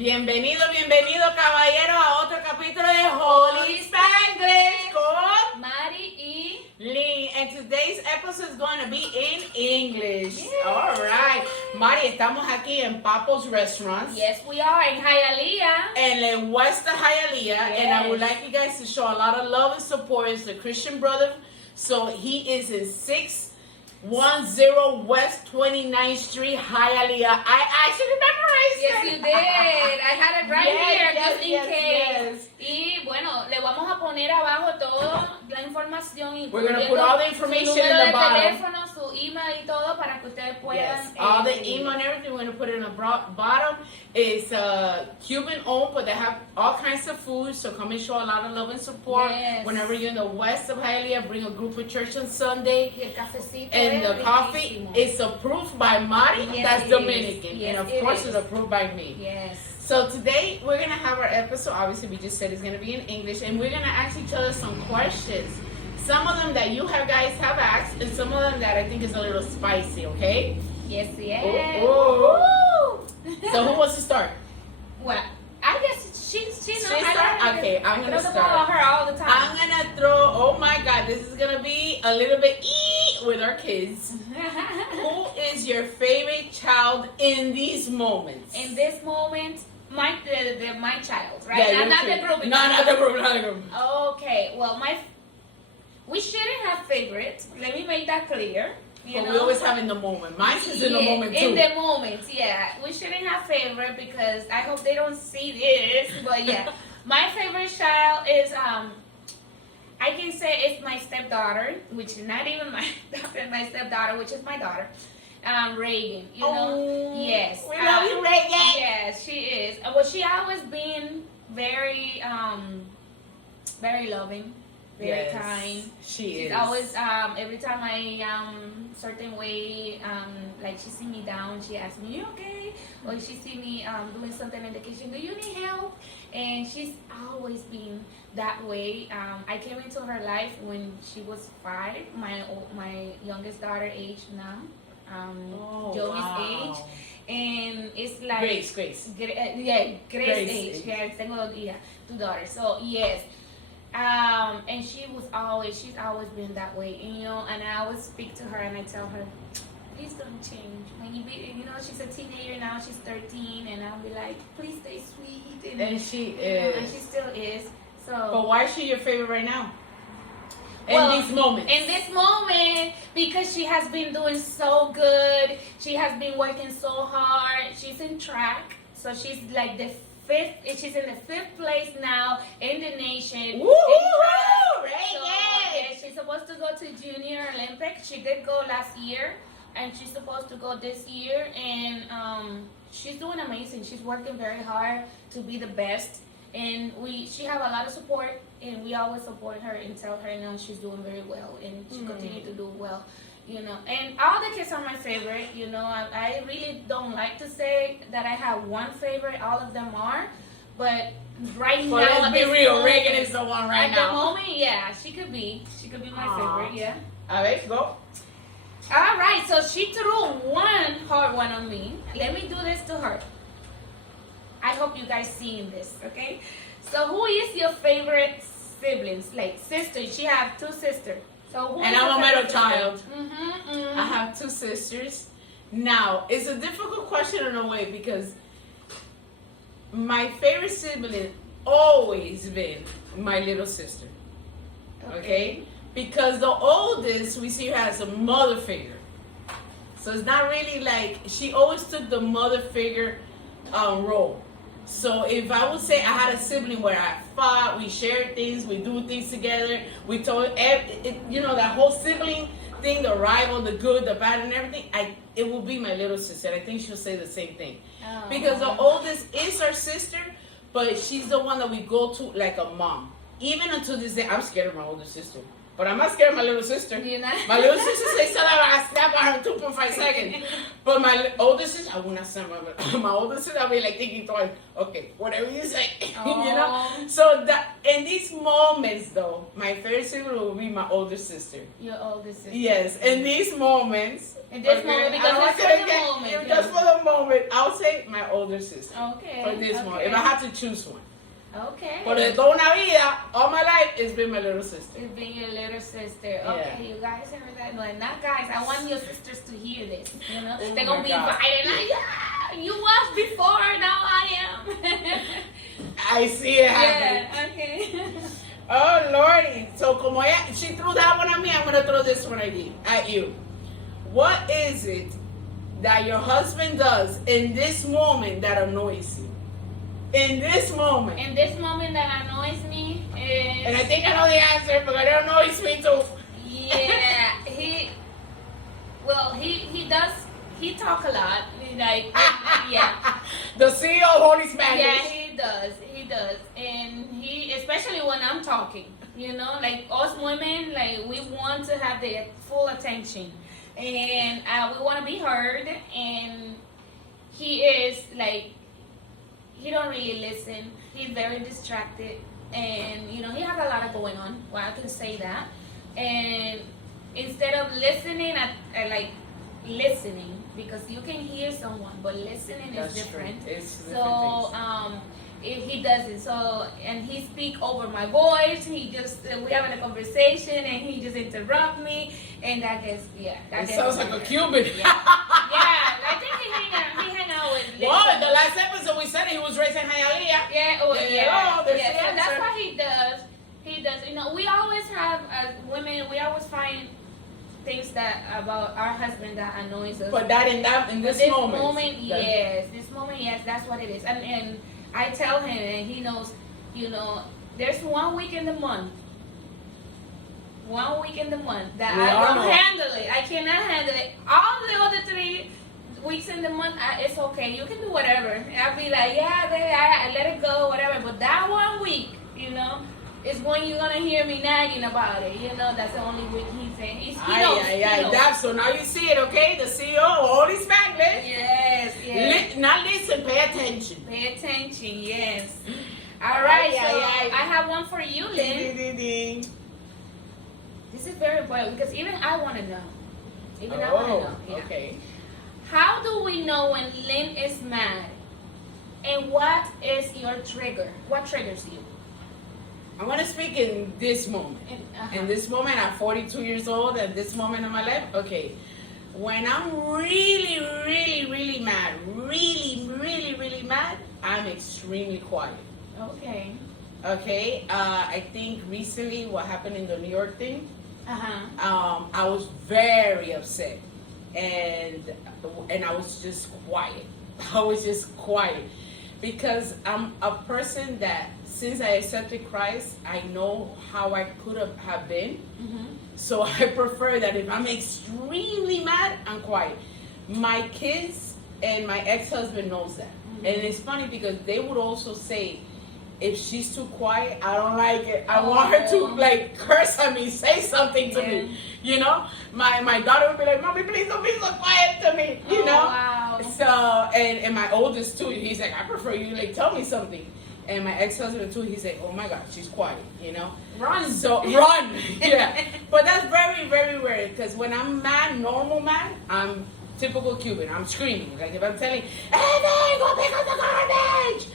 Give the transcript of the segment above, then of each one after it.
Bienvenido, caballero, a otro capítulo de Holy Spanglish con Mari y Lynn. And today's episode is going to be in English. Yes. All right. Mari, estamos aquí en Papo's Restaurants. Yes, we are in Hialeah. En el West of Hialeah. Yes. And I would like you guys to show a lot of love and support. It's the Christian brother. So he is in 610 West 29th Street, Hialeah. I actually memorized it. Yes, you did. I had it right here, just in case. Yes. Y bueno, le vamos a poner abajo toda la información. We're going to put all the information in the bottom. Su teléfono, su email y todo para que ustedes puedan. Yes. All the email and everything, we're going to put it in the bottom. It's Cuban owned, but they have all kinds of food. So come and show a lot of love and support. Yes. Whenever you're in the west of Hialeah, bring a group of church on Sunday. Y el cafecito And the coffee is approved by Mari. Yes, that's Dominican. Yes, and of course, it's approved by me. Yes. So today we're gonna have our episode. Obviously, we just said it's gonna be in English, and we're gonna ask each other some questions. Some of them that you guys have asked, and some of them that I think is a little spicy. Okay? Yes, yes. Ooh. So who wants to start? Well, I guess she knows. Okay, I'm gonna start. About her all the time. I'm gonna throw. Oh my God, this is gonna be a little bit with our kids. Who is your favorite child in these moments? In this moment, my child, right? Yeah, not the group. Not the group. Okay, well, we shouldn't have favorites. Let me make that clear. But we always have in the moment. Mine is in the moment too. In the moment, yeah. We shouldn't have favorite because I hope they don't see this. But yeah, my favorite child is I can say it's my stepdaughter, which is not even my stepdaughter, which is my daughter, Reagan. You know, yes. We love you, Reagan. Yes, she is. Well, she always been very, very loving, very kind. She's always every time I certain way like she see me down, she asks me, "You okay?" Or she see me doing something in the kitchen, "Do you need help?" And she's always been that way. I came into her life when she was 5. My youngest daughter age now, Joey's age, and it's like Grace. Grace age. Yeah, tengo 2 daughters. So yes. And she's always been that way, and and I always speak to her and I tell her, please don't change. When she's a teenager now, she's 13, and I'll be like, please stay sweet. And she is. And she still is. So. But why is she your favorite right now? In this moment, because she has been doing so good. She has been working so hard. She's in track, so she's like she's in the 5th place now in the nation. Woo! Yeah, she's supposed to go to Junior Olympics. She did go last year, and she's supposed to go this year. And she's doing amazing. She's working very hard to be the best. And she have a lot of support, and we always support her and tell her, she's doing very well, and she continue to do well. And all the kids are my favorite. I really don't like to say that I have one favorite. All of them are, but right now, let's be real. Reagan is the one right now. At the moment, yeah, she could be my favorite. Yeah. A ver, go. All right, so she threw one hard one on me. Let me do this to her. I hope you guys seeing this, okay? So who is your favorite siblings? Like sister? She have 2 sisters. So and I'm a middle child. Mm-hmm. I have 2 sisters. Now, it's a difficult question in a way because my favorite sibling always been my little sister. Okay? Because the oldest we see her as a mother figure. So it's not really like she always took the mother figure role. So if I would say I had a sibling where I fought, we shared things, we do things together, we told that whole sibling thing, the rival, the good, the bad, and everything, it will be my little sister. I think she'll say the same thing. Oh. Because the oldest is our sister, but she's the one that we go to like a mom. Even until this day, I'm scared of my older sister. But I'm not scared of my little sister. You're not? My little sister says something, I snap on her in 2.5 seconds. But my older sister, I will not snap on her. My older sister, I'll be like thinking twice. Okay, whatever you say. Oh. You know? So that in these moments, though, my favorite sibling will be my older sister. Your older sister. Yes, in these moments. In this moment, because it's for the moment. Just for the moment, I'll say my older sister. Okay. For this moment, if I have to choose one. Okay. For de toda una vida, all my life, it's been my little sister. It's been your little sister. Okay, you guys hear that? No, not guys. I want your sisters to hear this. You know, they're gonna be fighting like, yeah, you was before, now I am. I see it happen. Yeah. Okay. Oh Lordy. So como she threw that one at me, I'm gonna throw this one at you. What is it that your husband does in this moment that annoys you? In this moment. In this moment that annoys me is... And I think I know the answer, but it annoys me too. Yeah, he talk a lot. Like, yeah. The CEO of Holy Spanglish. Yeah, he does. And especially when I'm talking, you know, like us women, like we want to have their full attention. And we want to be heard. And he is like, he don't really listen. He's very distracted, and you know he has a lot of going on. Well, I can say that. And instead of listening, I like listening, because you can hear someone, but listening is different. So if he doesn't, and he speak over my voice. He just we having a conversation, and he just interrupt me, and that gets That sounds like a Cuban. Yeah, I think he hang out with. Well, the last episode we said he was raising Hialeah. Yeah, that's what he does. He does. You know, we always have as women. We always find things that about our husband that annoys us. But in this moment, yes, that's what it is. And I tell him, and he knows. You know, there's 1 week in the month. 1 week in the month that I don't handle it. I cannot handle it. All the other 3 weeks in the month, it's okay. You can do whatever. I'll be like, yeah, baby, I let it go, whatever. But that 1 week, you know, is when you're gonna hear me nagging about it. You know, that's the only week he's saying. He knows. So now you see it, okay? The CEO of Holy Spanglish. Yes. Not listen, pay attention. Pay attention, yes. All right, I have one for you, Lynn. This is very important because even I want to know. I want to know. Yeah. Okay. How do we know when Lynn is mad? And what is your trigger? What triggers you? I want to speak in this moment. In this moment, I'm 42 years old, at this moment in my life. Okay. When I'm really, really, really mad, really mad, I'm extremely quiet. Okay. Okay. I think recently what happened in the New York thing, I was very upset. And I was just quiet. Because I'm a person that since I accepted Christ, I know how I could have been. Mm-hmm. So I prefer that if I'm extremely mad, I'm quiet. My kids and my ex-husband knows that. Mm-hmm. And it's funny because they would also say, if she's too quiet, I don't like it. I want her to like curse at me, say something to me. You know, my daughter would be like, "Mommy, please don't be so quiet to me." You know. Wow. So and my oldest too, he's like, "I prefer you like tell me something." And my ex-husband too, he's like, "Oh my God, she's quiet." You know. Run. So run. Yeah. But that's very rare because when I'm mad, normal mad, I'm typical Cuban. I'm screaming. Like if I'm telling, "Hey, go pick up the garbage."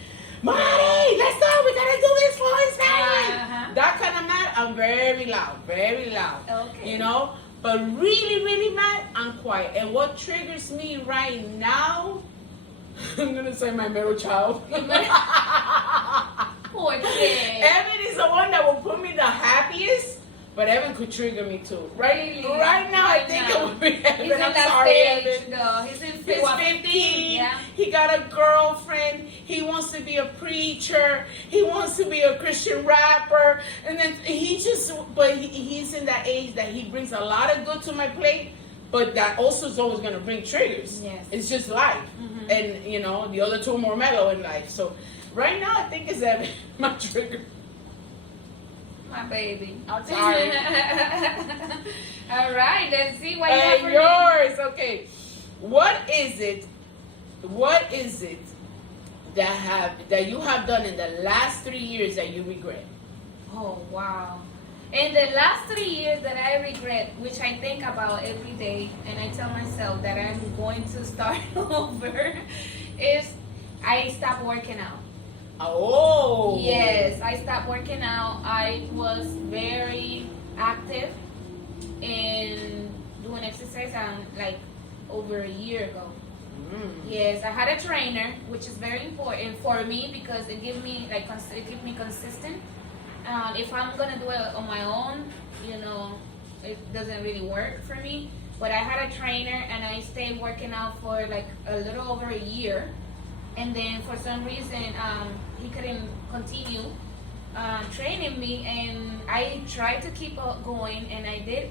Marty, let's go. We gotta do this for his family. That kind of mad, I'm very loud. Okay. You know, but really mad, I'm quiet. And what triggers me right now, I'm gonna say my middle child. Poor kid. Evan is the one that will put me the happiest. But Evan could trigger me too. Right now, I think it would be Evan. He's in that stage, though. He's 15. Yeah. He got a girlfriend. He wants to be a preacher. He wants to be a Christian rapper. And then he's in that age that he brings a lot of good to my plate. But that also is always going to bring triggers. Yes. It's just life. Mm-hmm. And, you know, the other two are more mellow in life. So right now, I think it's Evan, my trigger. my baby. I'm sorry. All right, let's see what you have for yours. Me. Okay. What is it that you have done in the last 3 years that you regret? Oh, wow. In the last 3 years that I regret, which I think about every day, and I tell myself that I'm going to start over, is I stopped working out. Oh. Yes, I stopped working out. I was very active in doing exercise like over a year ago. Yes, I had a trainer, which is very important for me because it gives me consistent. If I'm gonna do it on my own, it doesn't really work for me. But I had a trainer, and I stayed working out for like a little over a year, and then for some reason he couldn't continue training me, and I tried to keep going, and I did.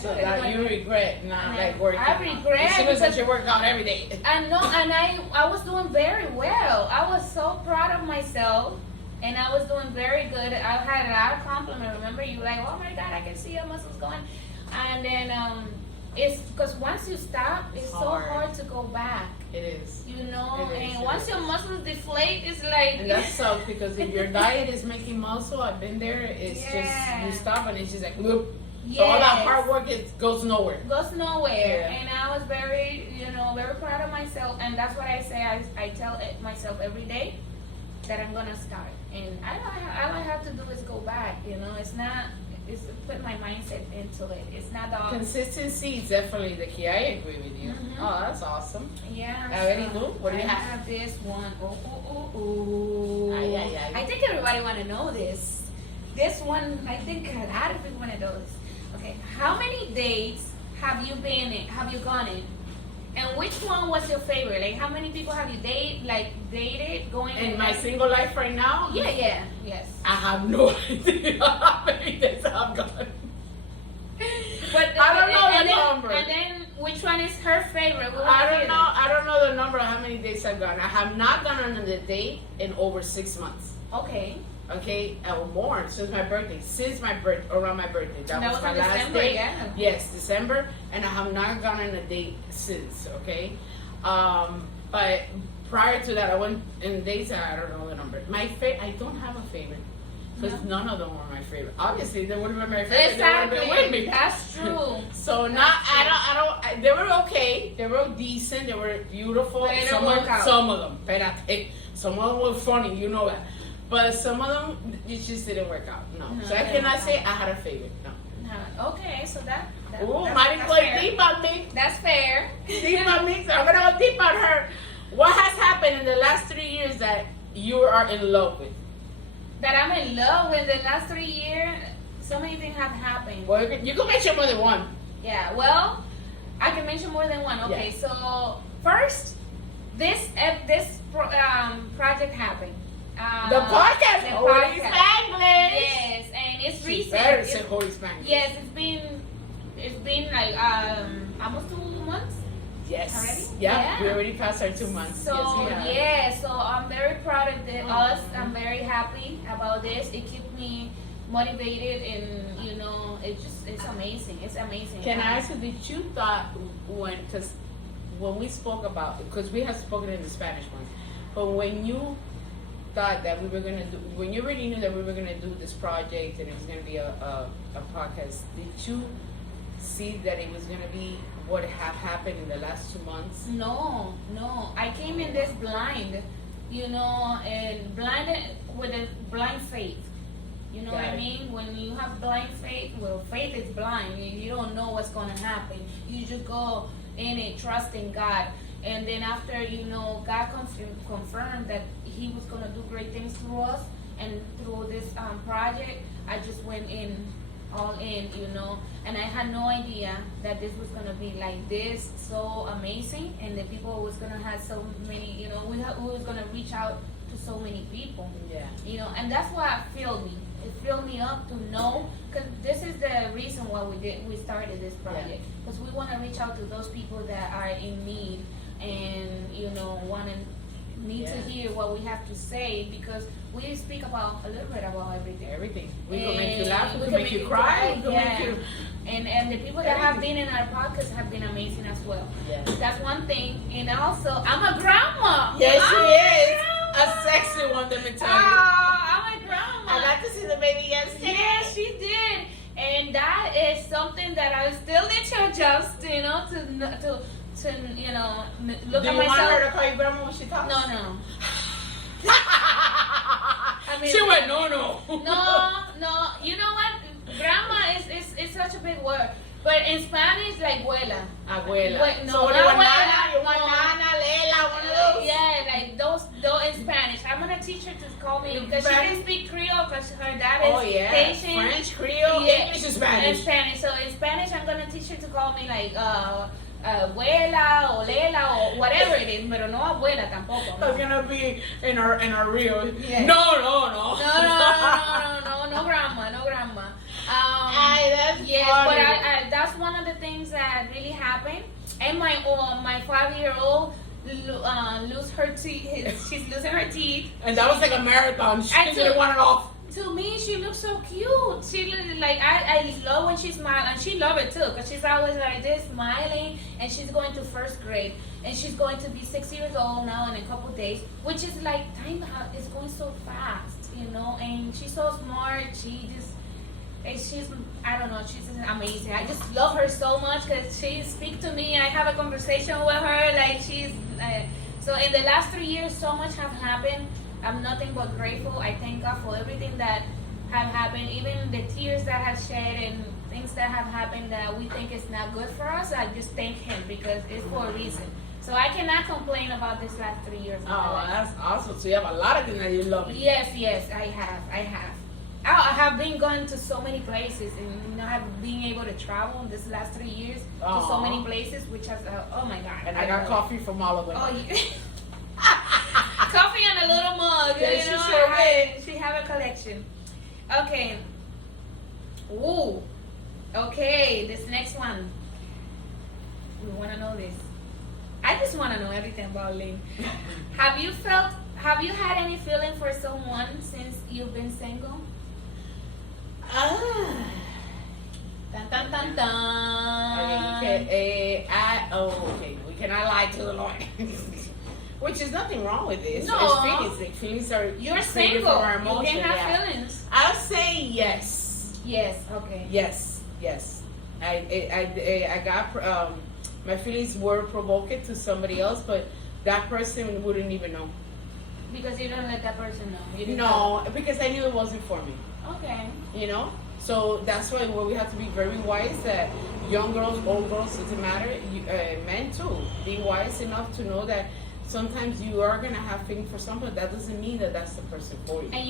So that you regret not like working out. I regret. As soon as you work out every day. I know, and I was doing very well. I was so proud of myself, and I was doing very good. I had a lot of compliments. Remember, you were like, oh my God, I can see your muscles going. And then it's because once you stop, it's so hard to go back. It is. And once your muscles deflate, it's like. And that sucks because if your diet is making muscle, I've been there. It's just you stop and it's just like whoop. Yes. So all that hard work goes nowhere. Goes nowhere. Yeah. And I was very, very proud of myself. And that's what I say. I tell myself every day that I'm going to start. And all I have to do is go back. It's put my mindset into it. It's not the consistency is definitely the key. I agree with you. Mm-hmm. Oh, that's awesome. Yeah. What do you have? I have this one. I think everybody want to know this. This one, I think a lot of people want to know this. Okay, how many dates have you gone in? And which one was your favorite? Like, how many people have you dated, going in my single life right now? Yeah, yes. I have no idea how many dates I've gone. But I don't know the number. And then, which one is her favorite? I don't know the number of how many dates I've gone. I have not gone on a date in over 6 months. Okay, or more since my birthday. Around my birthday. That was my last December, date. Yeah. Yes, December, and I have not gone on a date since. Okay, but prior to that, I went in dates. I don't know the number. I don't have a favorite because none of them were my favorite. Obviously, they would have been my favorite. Exactly. They would have been with me. That's true. So I don't. They were okay. They were decent. They were beautiful. Some of them. Some of them were funny. You know that. But some of them, it just didn't work out. No. So I cannot say I had a favorite. No. Okay, so that might as well deep on me. That's fair. Deep on me. So I'm going to go deep on her. What has happened in the last 3 years that you are in love with? That I'm in love with the last 3 years? So many things have happened. Well, you can mention more than one. Yeah, well, I can mention more than one. Okay, so first, this project happened. The podcast, Holy Spanglish. Yes, and it's recent. Better say Holy Spanglish. Yes, it's been like almost 2 months. Yes. Already? Yeah, we already passed our 2 months. So so I'm very proud of us. I'm very happy about this. It keeps me motivated, and it's amazing. It's amazing. Can I ask you, did you thought when we spoke about, because we have spoken in the Spanish one, but when you thought that we were going to do, when you already knew that we were going to do this project and it was going to be a podcast, did you see that it was going to be what have happened in the last 2 months? No. I came in this blind, and blinded with a blind faith. You know what I mean? When you have blind faith, faith is blind. You don't know what's going to happen. You just go in it, trusting God. And then after, God confirmed that He was going to do great things through us and through this project, I just went all in, and I had no idea that this was going to be like this, so amazing, and the people was going to have so many, we was going to reach out to so many people. Yeah. And that's why it filled me. It filled me up to know, because this is the reason why we started this project, because we want to reach out to those people that are in need and want to need to hear what we have to say, because we speak about a little bit about everything. Everything. We can make you laugh. We can make you cry. We can make you... And the people that have been in our podcast have been amazing as well. Yes. That's one thing. And also, I'm a grandma. Yes, she is. A sexy one, let me tell you. I'm a grandma. I got to see the baby yesterday. Yes, she did. And that is something that I still need to adjust, to look at myself. Do you want her to call you grandma when she talks? No. I mean, she went, no. No. You know what? Grandma is such a big word. But in Spanish, like abuela. Abuela. No, so not abuela. You want nana, lela, one of those? Yeah, like those in Spanish. I'm going to teach her to call me, because she can speak Creole, because her dad is Haitian. French, Creole, English, and Spanish. And Spanish. So in Spanish, I'm going to teach her to call me like abuela or lela or whatever it is, pero no abuela tampoco. That's gonna be in our reel. Yeah. No, grandma. That's yes, funny. but I that's one of the things that really happened. And my 5-year-old lose her teeth. She's losing her teeth. And that was like a marathon. She didn't want it off. To me, she looks so cute. She like I love when she smiles, and she love it too, because she's always like this, smiling. And she's going to first grade, and she's going to be 6 years old now in a couple days, which is like time is going so fast, And she's so smart. She's I don't know. She's amazing. I just love her so much, because she speaks to me. I have a conversation with her. Like she's so in the last 3 years, so much have happened. I'm nothing but grateful. I thank God for everything that have happened, even the tears that have shed and things that have happened that we think is not good for us. I just thank Him, because it's for a reason. So I cannot complain about this last 3 years. Oh, that's awesome. So you have a lot of things that you love. Yes, I have. I have been going to so many places, and have been able to travel this last 3 years to so many places, which has oh my God. And I got coffee from all of them. Oh, yeah. Coffee and a little mug, she have a collection. Okay. Ooh. Okay, this next one. We want to know this. I just want to know everything about Lynn. Have you had any feeling for someone since you've been single? Dun, dun, dun, dun. Okay, we cannot lie to the Lord. Which is nothing wrong with this. No. It's feelings. Feelings are... You're single. You can have feelings. I'll say yes. Yes, okay. Yes. I got... my feelings were provoked to somebody else, but that person wouldn't even know. Because you don't let that person know. Because I knew it wasn't for me. Okay. So that's why we have to be very wise that young girls, old girls, doesn't matter. Men too. Be wise enough to know that sometimes you are going to have feelings for someone. That doesn't mean that that's the person for you. And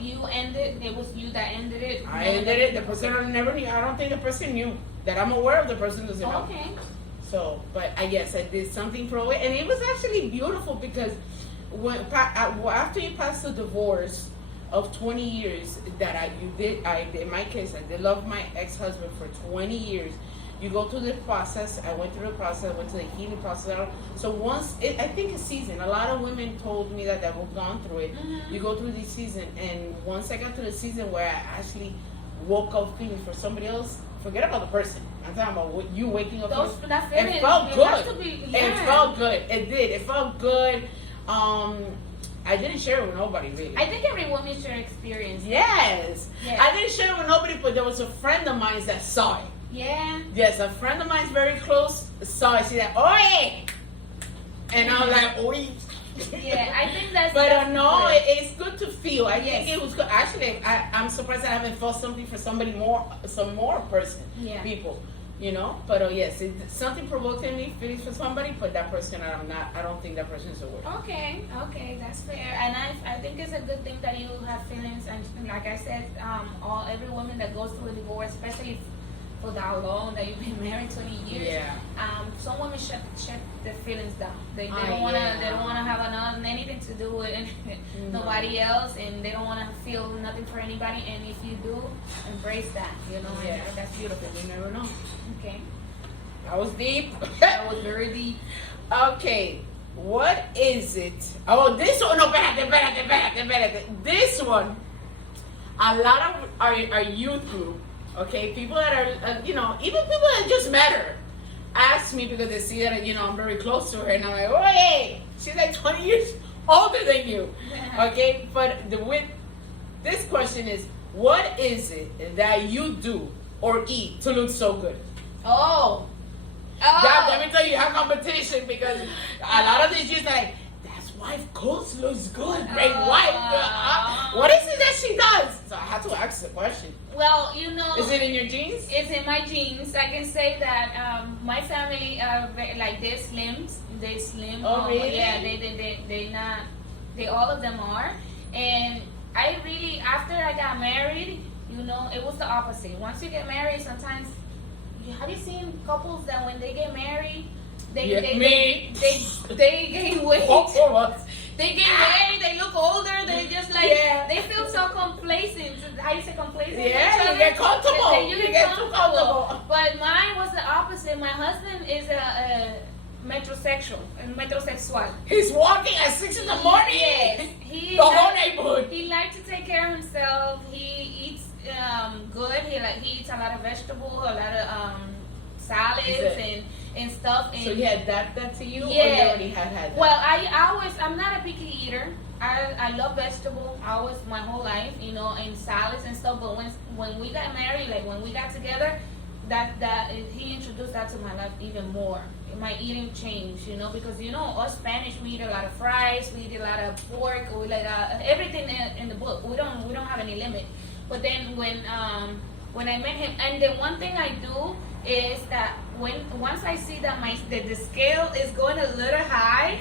you ended, it was you that ended it? I ended it. The person never knew. I don't think the person knew. That I'm aware of, the person doesn't know. Okay. So, but yes, I did something for it. And it was actually beautiful, because after you pass the divorce of 20 years in my case, I did love my ex-husband for 20 years. You go through the process. I went through the process. I went to the healing process. So I think a season. A lot of women told me that have gone through it. Mm-hmm. You go through the season, and once I got to the season where I actually woke up feeling for somebody else, forget about the person. I'm talking about you waking up. That feeling, it felt good. Yeah. It felt good. It did. It felt good. I didn't share it with nobody, really. I think every woman should experience it. Yes. I didn't share it with nobody, but there was a friend of mine that saw it. Yeah. Yes, a friend of mine's very close saw it. She said, "Oi!" And I'm like, "Oi." Yeah, I think that's. But that's no, good. it's good to feel. I think it was good. Actually, I'm surprised I haven't felt something for somebody more, some more person, people. But yes, something provoked in me, feelings for somebody, but that person, I don't think that person is a word. Okay, that's fair. And I think it's a good thing that you have feelings, and like I said, every woman that goes through a divorce, especially for that long that you've been married 20 years. Some women shut their feelings down. They don't wanna have anything to do with nobody else, and they don't wanna feel nothing for anybody. And if you do, embrace that. That's beautiful. You never know. Okay. That was deep. That was very deep. Okay. What is it? Oh, this one. No, espérate. This one. A lot of our youth group, okay, people that are, even people that just met her, ask me because they see that, I'm very close to her, and I'm like, oh, hey, she's like 20 years older than you, okay? But this question is, what is it that you do or eat to look so good? Oh. Yeah, let me tell you, you have competition because a lot of these just like, that's wife Coast looks good, great wife. What is it that she does? So I had to ask the question. Well, is it in your genes? It's in my genes. I can say that my family are like they're slims. They slim. Oh, really? Yeah, they not. They all of them are. And I really, after I got married, it was the opposite. Once you get married, sometimes. Have you seen couples that when they get married, they gain weight? They get married, they look older, they just like, they feel so complacent. How you say complacent? Yeah, you get comfortable. You get too comfortable. But mine was the opposite. My husband is a metrosexual. He's walking at 6 in the morning. Yes. The whole neighborhood. He likes to take care of himself. He eats good. He eats a lot of vegetables, a lot of salads and stuff. And so he had that to you, or you already had that? Well, I'm not a picky eater. I love vegetables. My whole life, and salads and stuff. But when we got married, like when we got together, that he introduced that to my life even more. My eating changed, because us Spanish, we eat a lot of fries, we eat a lot of pork, we like everything in the book. We don't have any limit. But then when I met him, and the one thing I do is that once I see that the scale is going a little high,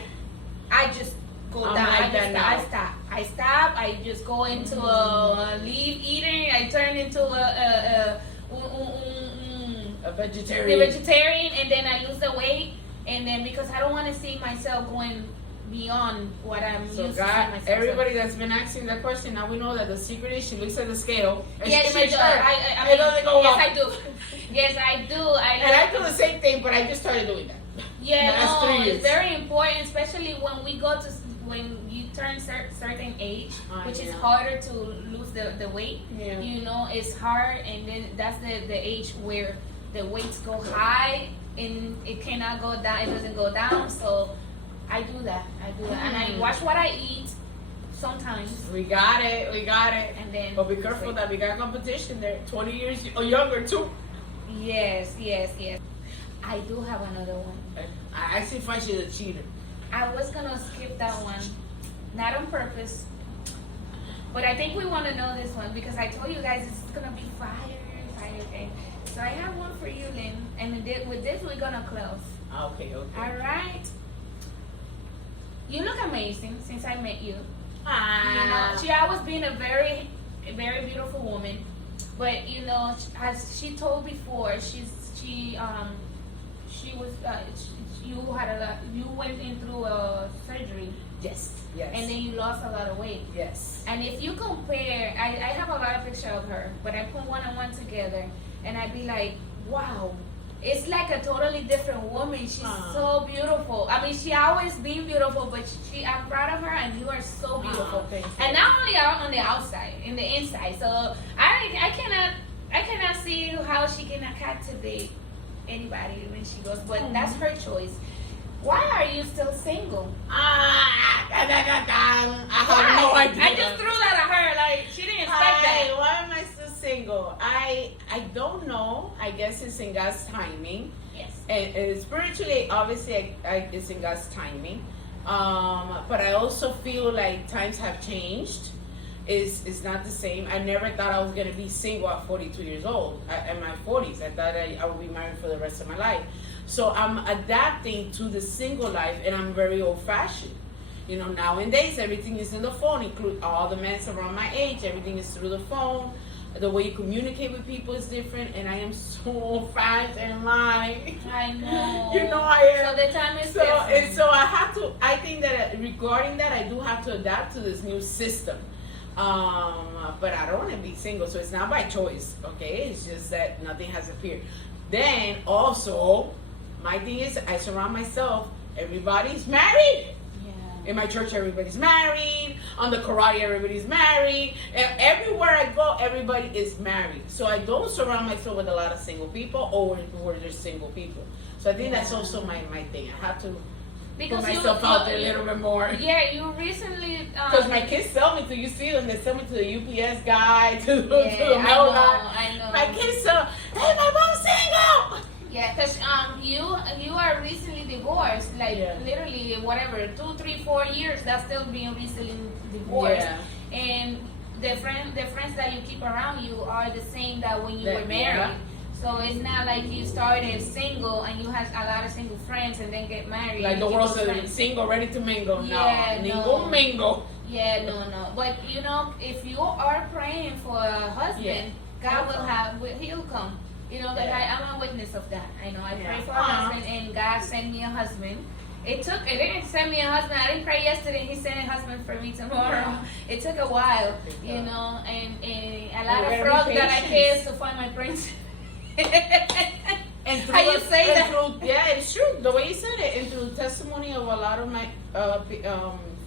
I just go down. I stop. I just go into a leave eating. I turn into a vegetarian, and then I lose the weight, and then because I don't want to see myself going beyond what I'm used to. So everybody that's been asking that question, now we know that the secret is she looks at the scale and yes, she makes sure it doesn't go yes, up. I do. Yes, I do. And I do the same thing, but I just started doing that. Yeah, it's very important, especially when you turn certain age, which is harder to lose the weight. Yeah. It's hard, and then that's the age where the weights go high and it cannot go down. It doesn't go down. So I do that. And I watch what I eat. Sometimes we got it. And then, but be careful that we got competition there. 20 years or younger too. Yes. I do have another one. I actually find she's a cheater. I was gonna skip that one, not on purpose, but I think we want to know this one because I told you guys this is gonna be fire. Okay. So I have one for you, Lynn, and with this we're gonna close. Okay. All right. You look amazing since I met you. She always been a very, very beautiful woman, but as she told before, you went in through a surgery. Yes. And then you lost a lot of weight. Yes. And if you compare, I have a lot of pictures of her, but I put one and one together, and I'd be like, wow, it's like a totally different woman. She's so beautiful. I mean, she always been beautiful, but I'm proud of her, and you are so beautiful. And not only on the outside, in the inside. So I cannot see how she cannot captivate anybody when she goes, but that's her choice. Why are you still single? I have no idea. I just threw that at her, like she didn't expect that. Why am I still single? I don't know. I guess it's in God's timing. Yes. And spiritually, obviously, it's in God's timing. But I also feel like times have changed. It's not the same. I never thought I was going to be single at 42 years old. In my 40s, I thought I would be married for the rest of my life. So I'm adapting to the single life, and I'm very old-fashioned. Nowadays, everything is in the phone, include all the men around my age. Everything is through the phone. The way you communicate with people is different, and I am so old-fashioned in life. I know. I am. So the time is different. So I think that regarding that, I do have to adapt to this new system. But I don't want to be single, so it's not by choice, okay? It's just that nothing has appeared. Then also, my thing is I surround myself everybody's married. Yeah. In my church, everybody's married. On the karate, everybody's married. And everywhere I go, everybody is married. So I don't surround myself with a lot of single people or where there's single people. So I think that's also my thing. I have to put myself out there a little bit more. Yeah, you recently... Because my kids tell me to, you see them, they sell me to the UPS guy, to the mail guy. I know. My kids tell, hey, my mom's single! Yeah, because you are recently divorced, like literally whatever, 2, 3, 4 years. That's still being recently divorced, and the friends that you keep around you are the same that when you were married. So it's not like you started single and you had a lot of single friends and then get married. Like the world says, single, ready to mingle. Yeah, no. Mingle. Yeah, no. But you know, if you are praying for a husband, God he'll come. You know, that I'm a witness of that. I know I prayed for a husband and God sent me a husband. It didn't send me a husband. I didn't pray yesterday and he sent a husband for me tomorrow. It took a while, you know, and a lot of frogs that I kissed to find my prince. And how you say that? Yeah, it's true. The way you said it, and through the testimony of a lot of my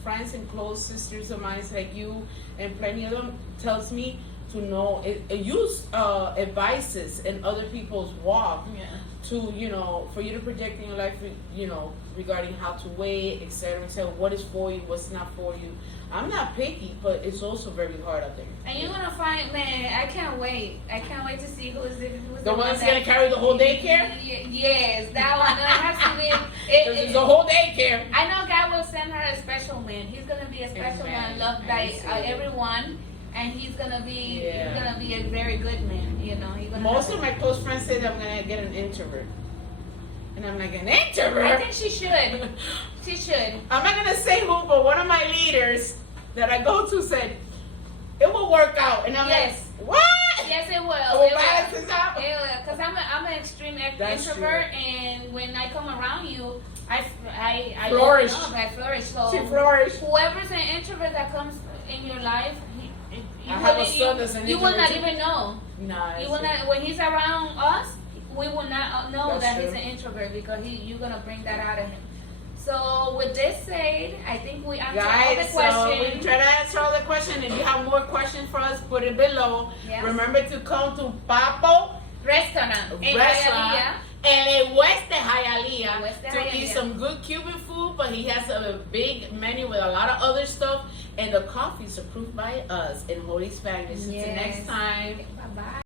friends and close sisters of mine, like you and plenty of them, tells me to know, use advices in other people's walk to, you know, for you to project in your life, you know, regarding how to wait, etc. What is for you, what's not for you. I'm not picky, but it's also very hard out there. And you're gonna find, man, I can't wait. I can't wait to see who's the one that's gonna carry the whole daycare. Yes, that one. That has to be. It's the whole daycare. I know God will send her a special man. He's gonna be a special man, loved by everyone. And he's gonna be a very good man, you know. Most of my close friends say that I'm gonna get an introvert, and I'm like, an introvert. I think she should. She should. I'm not gonna say who, but one of my leaders that I go to said it will work out, and I'm like, what? Yes, it will. It will balance this out. It will, because I'm an extreme introvert, and when I come around you, I flourish. I flourish. So she flourish. Whoever's an introvert that comes in your life. I have a son that's an introvert. You will not even know. No, you will not. When he's around us, we will not know that true. he's an introvert because you're gonna bring that out of him. So with this said, I think we answered all the questions. We try to answer all the questions. If you have more questions for us, put it below. Yes. Remember to come to Papo Restaurant in Hialeah. En el West de Hialeah to eat some good Cuban food, but he has a big menu with a lot of other stuff, and the coffee is approved by us in Holy Spanglish. Until next time. Bye-bye.